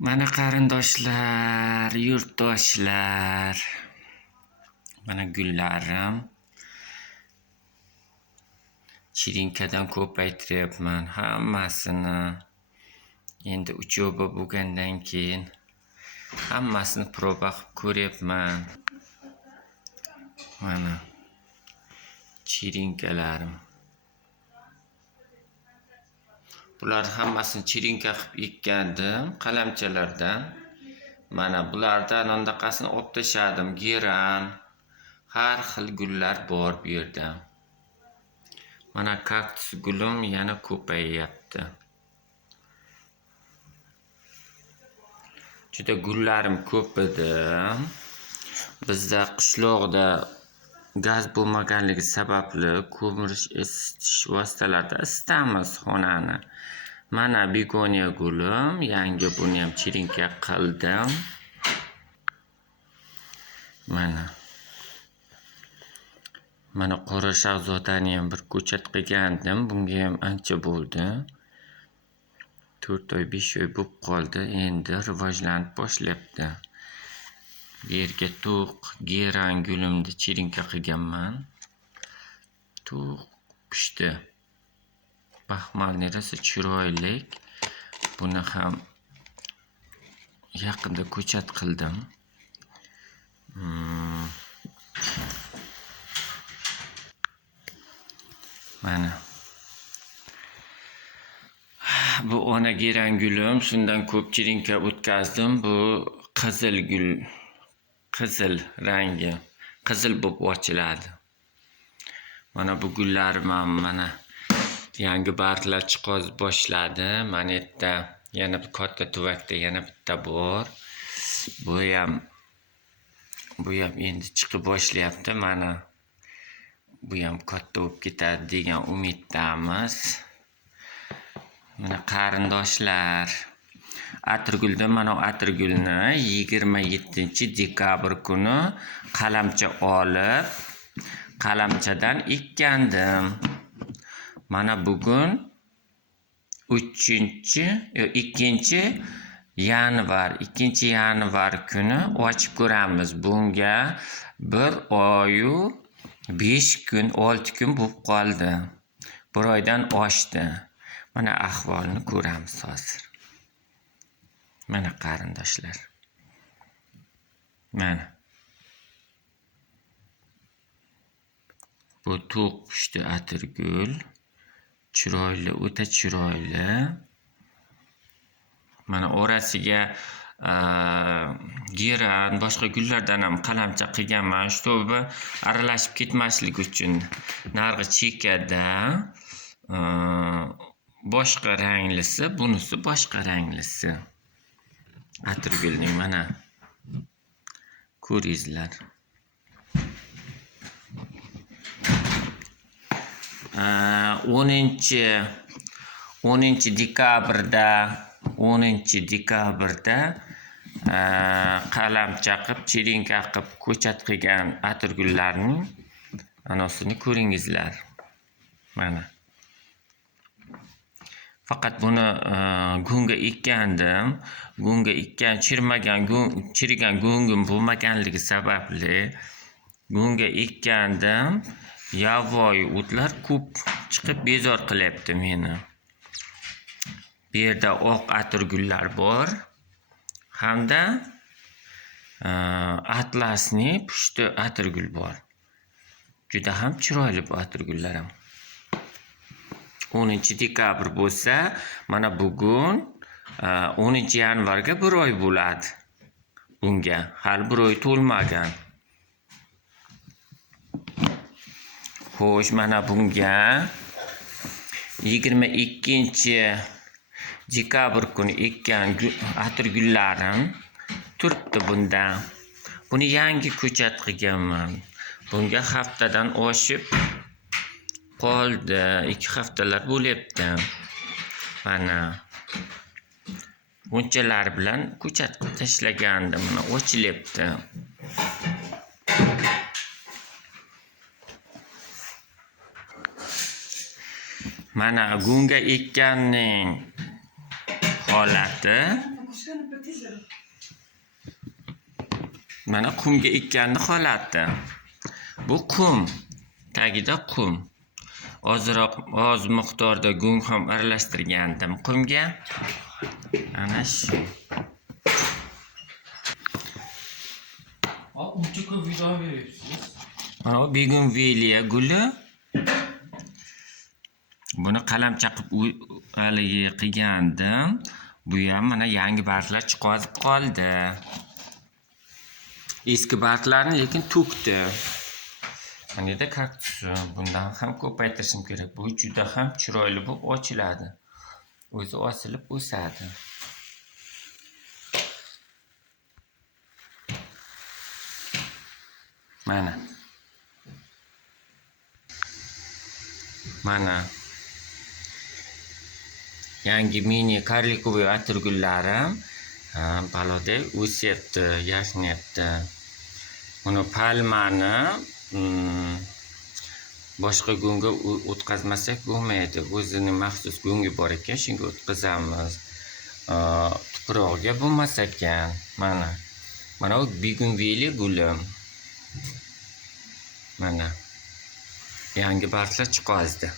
Mana qarindoshlar, yurtdoshlar. Mana gullarim. Chirinkadan ko'paytiryapman hammasini. Endi uchoba bo'lgandan keyin hammasini proba qilib ko'ryapman. Mana chirinkalarim. Bular hammasini chirinka qilib ekkandim qalamchalardan. Mana bulardan andaqasini olib tashladim. Geran, har xil gullar bor bu yerda. Mana kaktus gulim yana ko'payyapti. Juda gullarim ko'p edi. Bizda qishloqda gaz bo'lmaganligi sababli ko'mirish isitish vositalarida isitamiz xonani. Mana begoniya gulim, yangi buni ham chirinka qildim. Mana qora shahzodani ham bir ko'chat qilgandim. Bunga ham ancha bo'ldi. 4 oy 5 oy bo'lib qoldi. Endi rivojlanib boshlayapti. Bu yerga to'q geran gulimni chirinka qilganman. To'q pishdi. Baxmal nerasi chiroyli. Buni ham yaqinda ko'chat qildim. Mana bu ona geran gulim, shundan ko'p chirinka o'tkazdim. Bu qizil gul, qizil rangi, qizil bo'lib ochiladi. Mana bu gullarim ham mana yangi barglar chiqa boshladi. Mana yerda yana bir katta tuvakda yana bitta bor. Bu ham endi chiqib boshlayapti. Mana bu ham katta bo'lib ketadi degan umiddamiz. Mana qarindoshlar. Atirgulda mana atirgulni 27 dekabr kuni qalamcha olib, qalamchadan ekkandim. Mana bugun 2 yanvar kuni ochib ko'ramiz. Bunga 1 oy 5 kun, 6 kun bo'lib qoldi. 1 oydan oshdi. Mana ahvolni ko'ramiz hozir. Mana qarindoshlar. Mana. Bu to'q pishdi atirgul. Chiroyli, o'ta chiroyli. Mana orasiga geran, boshqa gullardan ham qalamcha qilganman, чтобы aralashib ketmasligi uchun. Nargi chekada boshqa ranglisi, bunisi boshqa ranglisi. Atirgulning mana ko'ringizlar. 10 dekabrda qalamcha qilib, chirinka qilib ko'chat qilgan atirgullarning anosini ko'ringizlar. Mana. Faqat buni gunga ekkandim. Gunga ekkan chirigan gungim bo'lmaganligi sababli gunga ekkandim. Yovvoyi o'tlar ko'p chiqib bezor qilyapti meni. Bu yerda oq atirgullar bor. Hamda atlasni pushti atirgul bor. Juda ham chiroyli bu atirgullarim. 10 dekabr bo'lsa, mana bugun 10 yanvarga 1 oy bo'ladi. Bunga hali 1 oy to'lmagan. Xo'sh, mana bunga 22 dekabr kuni ekkan atirgullarim turibdi bunda. Buni yangi ko'chat qilganman. Bunga haftadan oshib qoldi. 2 haftalar bo'lyapti. Mana bunchalar bilan ko'chat qilib tashlagandim. Mana ochilyapti. Mana gunga ekkanning holati Mana qumga ekkanni holati. Bu qum. Tagida qum. Oz miqdorda go'ng ham aralashtirgandim qumga. Ana shu. Uncha ko'p video beryapsiz. Mana bu begonviliya guli. Buni qalam chaqib haligi qilgandim. Bu ham mana yangi barglar chiqib qoldi. Eski barglarni lekin to'kdi. Mana yerda kaktusi. Bundan ham ko'paytirishim kerak. Bu juda ham chiroyli bo'lib ochiladi. O'zi osilib o'sadi. Mana. Yangi mini karlikovoy atirgullarim balode o'syapti, yashnayapti. Buni palmani boshqa go'ngga o'tkazmasak bo'lmaydi. O'zining maxsus go'ngi bor ekan, shunga o'tkazamiz. Tuproqga bo'lmas ekan. Mana bu begonviliya gulim. Mana yangi barglar chiqazdi.